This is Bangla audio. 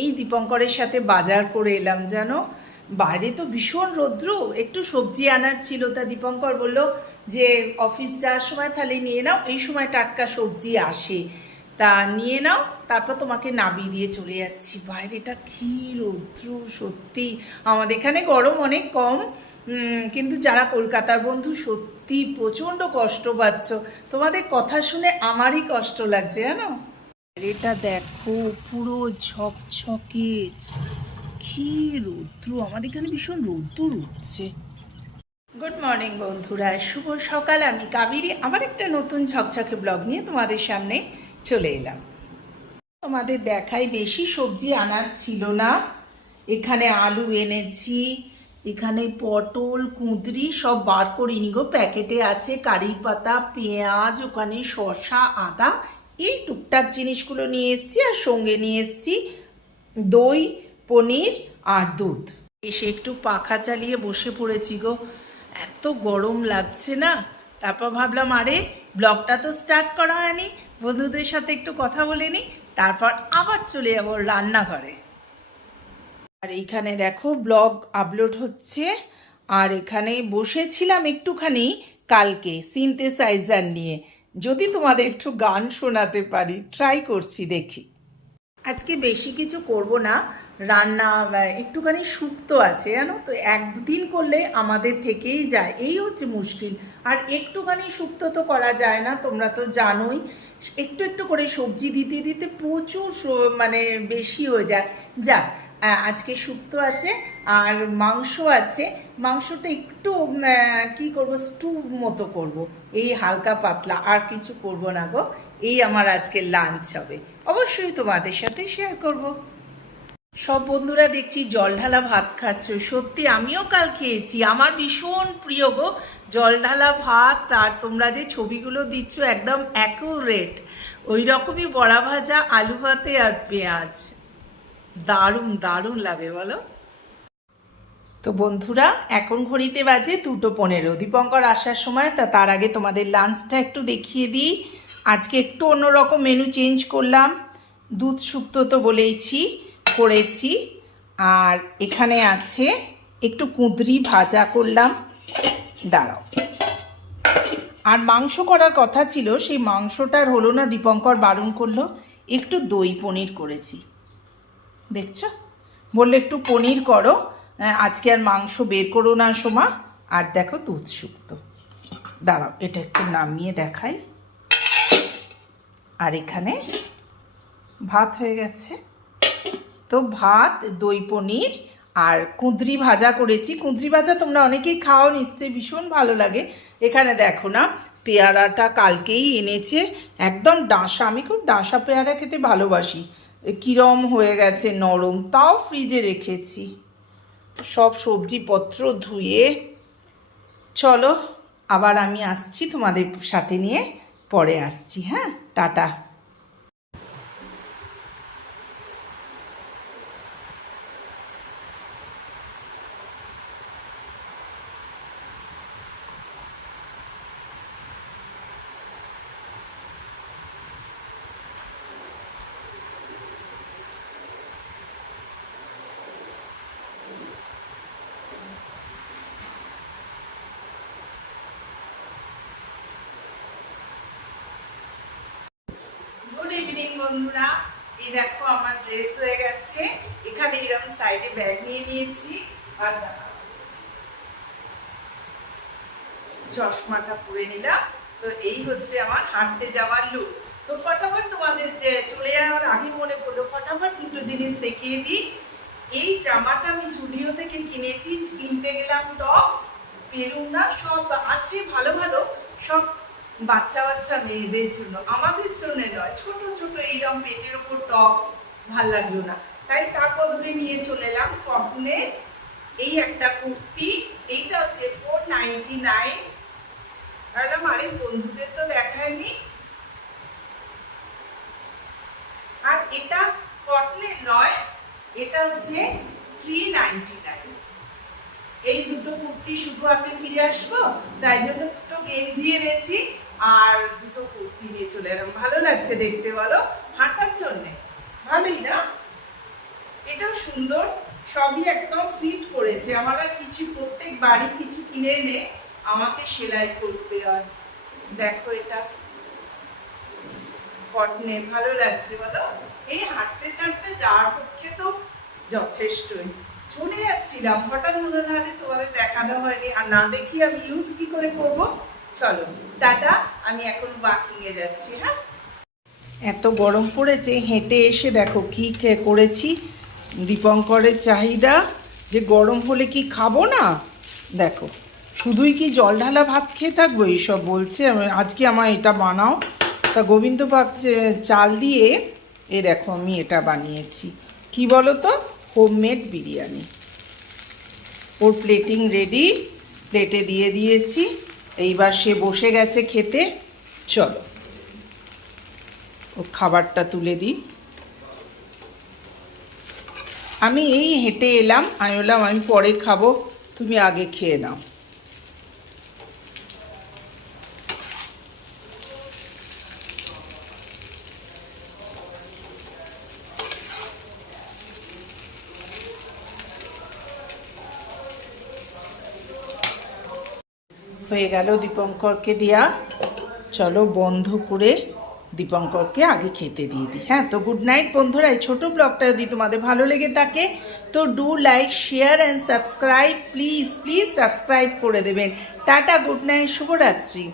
এই দীপঙ্করের সাথে বাজার করে এলাম জানো বাইরে তো ভীষণ রৌদ্র, একটু সবজি আনার ছিল। তা দীপঙ্কর বলল যে, অফিস যাওয়ার সময় তাহলে নিয়ে নাও, এই সময় টাটকা সবজি আসে। তা নিয়ে নাও, তারপর তোমাকে নাবিয়ে দিয়ে চলে যাচ্ছি। বাইরেটা কি রৌদ্র, সত্যি। আমাদের এখানে গরম অনেক কম কিন্তু যারা কলকাতার বন্ধু, সত্যি প্রচণ্ড কষ্ট পাচ্ছ। তোমাদের কথা শুনে আমারই কষ্ট লাগছে, জানো? এটা দেখো, পুরো ঝকঝকে। কি রৌদ্র, আমাদের এখানে ভীষণ রৌদ্র উঠছে। গুড মর্নিং বন্ধুরা। শুভ সকাল। আমি কাবেরি। আবার একটা নতুন ঝকঝকে ব্লগ নিয়ে তোমাদের সামনে চলে এলাম। তোমাদের দেখাই বেশি সবজি আনার ছিল না। এখানে আলু এনেছি, এখানে পটল, কুঁদরি সব বার করে নিগো প্যাকেটে আছে কারি পাতা, পেঁয়াজ, ওখানে শসা, আদা এই টুকটাক জিনিসগুলো নিয়ে এসেছি আর সঙ্গে নিয়ে এসেছি দই, পনির আর দুধ। এসে একটু পাখা চালিয়ে বসে পড়েছি গো। এত গরম লাগছে না? তারপর ভাবলাম, আরে, ব্লগটা তো স্টার্ট করা হয়নি। বন্ধুদের সাথে একটু কথা বলে নিই, তারপর আবার চলে যাব রান্নাঘরে। আর এইখানে দেখো, ব্লগ আপলোড হচ্ছে। আর এখানে বসেছিলাম একটুখানি কালকে সিনথেসাইজার নিয়ে। যদি তোমাদের একটু গান শোনাতে পারি ট্রাই করছি, দেখি। আজকে বেশি কিছু করব না, রান্না একটুখানি শুক্তো আছে, জানো তো? একদিন করলে আমাদের থেকেই যায়, এই হচ্ছে মুশকিল। আর একটুখানি শুক্তো তো করা যায় না, তোমরা তো জানোই। একটু একটু করে সবজি দিতে দিতে প্রচুর মানে বেশি হয়ে যায়। যা আজকে শুক্তো আছে আর মাংস আছে, মাংসটা একটু কি করব স্টু মতো করব। এই হালকা পাতলা, আর কিছু করব না গো। এই আমার আজকে লাঞ্চ হবে। অবশ্যই তোমাদের সাথে শেয়ার করব। সব বন্ধুরা দেখছি জল ঢালা ভাত খাচ্ছ। সত্যি, আমিও কাল খেয়েছি। আমার ভীষণ প্রিয় গো। জল ঢালা ভাত, আর তোমরা যে ছবিগুলো দিচ্ছ, একদম অ্যাকুরেট ওই রকমই বড়া ভাজা, আলু ভাতে আর পেঁয়াজ। দারুণ দারুণ লাগে বলো। তো বন্ধুরা, এখন ঘড়িতে বাজে দুটো পনেরো। দীপঙ্কর আসার সময়, তা তার আগে তোমাদের লাঞ্চটা একটু দেখিয়ে দিই। আজকে একটু অন্যরকম মেনু চেঞ্জ করলাম। দুধ শুক্তো তো বলেইছি, করেছি। আর এখানে আছে একটু কুঁদরি ভাজা করলাম। দাঁড়াও। আর মাংস করার কথা ছিল, সেই মাংসটার হলো না, দীপঙ্কর বারণ করল, একটু দই পনির করেছি। দেখছ? বলল, একটু পনির করো। আজকে আর মাংস বের করো না সোমা। আর দেখো দুধ শুক্তো। দাঁড়াও, এটা একটু নামিয়ে দেখাই। আর এখানে ভাত হয়ে গেছে। তো ভাত, দই পনির আর কুঁদরি ভাজা করেছি। কুঁদরি ভাজা তোমরা অনেকেই খাও, নিশ্চয়ই ভীষণ ভালো লাগে। এখানে দেখো না, পেয়ারাটা কালকেই এনেছে। একদম ডাঁসা, আমি খুব ডাঁসা পেয়ারা খেতে ভালোবাসি। কিরম হয়ে গেছে, নরম, তাও ফ্রিজে রেখেছি। সব সবজিপত্র ধুয়ে। চলো আবার আমি আসছি তোমাদের সাথে নিয়ে পরে আসছি হ্যাঁ? টাটা। গুড ইভিনিং বন্ধুরা। এই দেখো, আমার ড্রেস হয়ে গেছে। এখানে এরকম সাইডে ব্যাগ নিয়ে নিয়েছি। আর চশমাটা পরে নিলাম। তো এই হচ্ছে আমার হাঁটতে যাওয়ার লুক তো ফটাফট তোমাদের চলে যাওয়ার আগে মনে পড়ল, ফটাফট দুটো জিনিস দেখিয়ে দিই। এই জামাটা আমি জুডিও থেকে কিনেছি। কিনতে গেলাম টপস পেরুম না, সব আছে, ভালো ভালো, সব বাচ্চা বাচ্চা মেয়েদের জন্য। আমাদের জন্য নয়, ছোট ছোট এইরকম পেটের ওপর টপ ভালো লাগল না। তাই তার বদলে নিয়ে চলে এলাম কটনের এই একটা কুর্তি। এইটা হচ্ছে ফোর নাইনটি নাইন ভাবলাম আরে বন্ধুদের তো দেখায়নি। আর এটা কটনের নয়, এটা হচ্ছে থ্রি নাইনটি নাইন এই দুটো কুর্তি শুধু হাতে ফিরে আসব, তাই জন্য দুটো গেঞ্জি এনেছি। আর দুটো কুর্তি নিয়ে চলে এলাম। ভালো লাগছে দেখতে, বলো? হাঁটার জন্যে। ভালোই না? এটাও সুন্দর। সবই একদম ফিট করেছে। আমার কিছু, প্রত্যেক বাড়ি কিছু কিনে এনে আমাকে সেলাই করতে হয়। দেখো এটা। কটনের, ভালো লাগছে, বলো? এই হাঁটতে চাটতে যাওয়ার পক্ষে তো যথেষ্টই। চলে যাচ্ছিলাম। হঠাৎ মনে আরে তোমাদের দেখানো হয়নি। আর না দেখি আমি ইউজ কি করে করব? চলো, টাটা, আমি এখন ওয়াকিং এ যাচ্ছি হ্যাঁ? এত গরম পড়েছে, হেঁটে এসে দেখো কি করেছি। দীপঙ্করের চাহিদা, যে গরম হলে কি খাব না? দেখো, শুধুই কি জল ঢালা ভাত খেয়ে থাকব, এইসব বলছে। আজকে আমার এটা বানাও। তা গোবিন্দ পাক চাল দিয়ে, এ দেখো আমি এটা বানিয়েছি। কি বলো তো হোমমেড বিরিয়ানি। ওর প্লেটিং রেডি প্লেটে দিয়ে দিয়েছি। এইবার সে বসে গেছে খেতে। চলো ও খাবারটা তুলে দিই। আমি এই হেঁটে এলাম। আমি বললাম, আমি পরে খাব, তুমি আগে খেয়ে নাও। হয়ে গেল দীপঙ্করকে দেয়া। চলো বন্ধ করে দীপঙ্করকে আগে খেতে দিয়ে দিই। হ্যাঁ তো গুড নাইট বন্ধুরা, এই ছোটো ব্লগটা যদি তোমাদের ভালো লেগে থাকে, তো do like share and subscribe please please subscribe করে দেবেন। টাটা গুড নাইট শুভরাত্রি।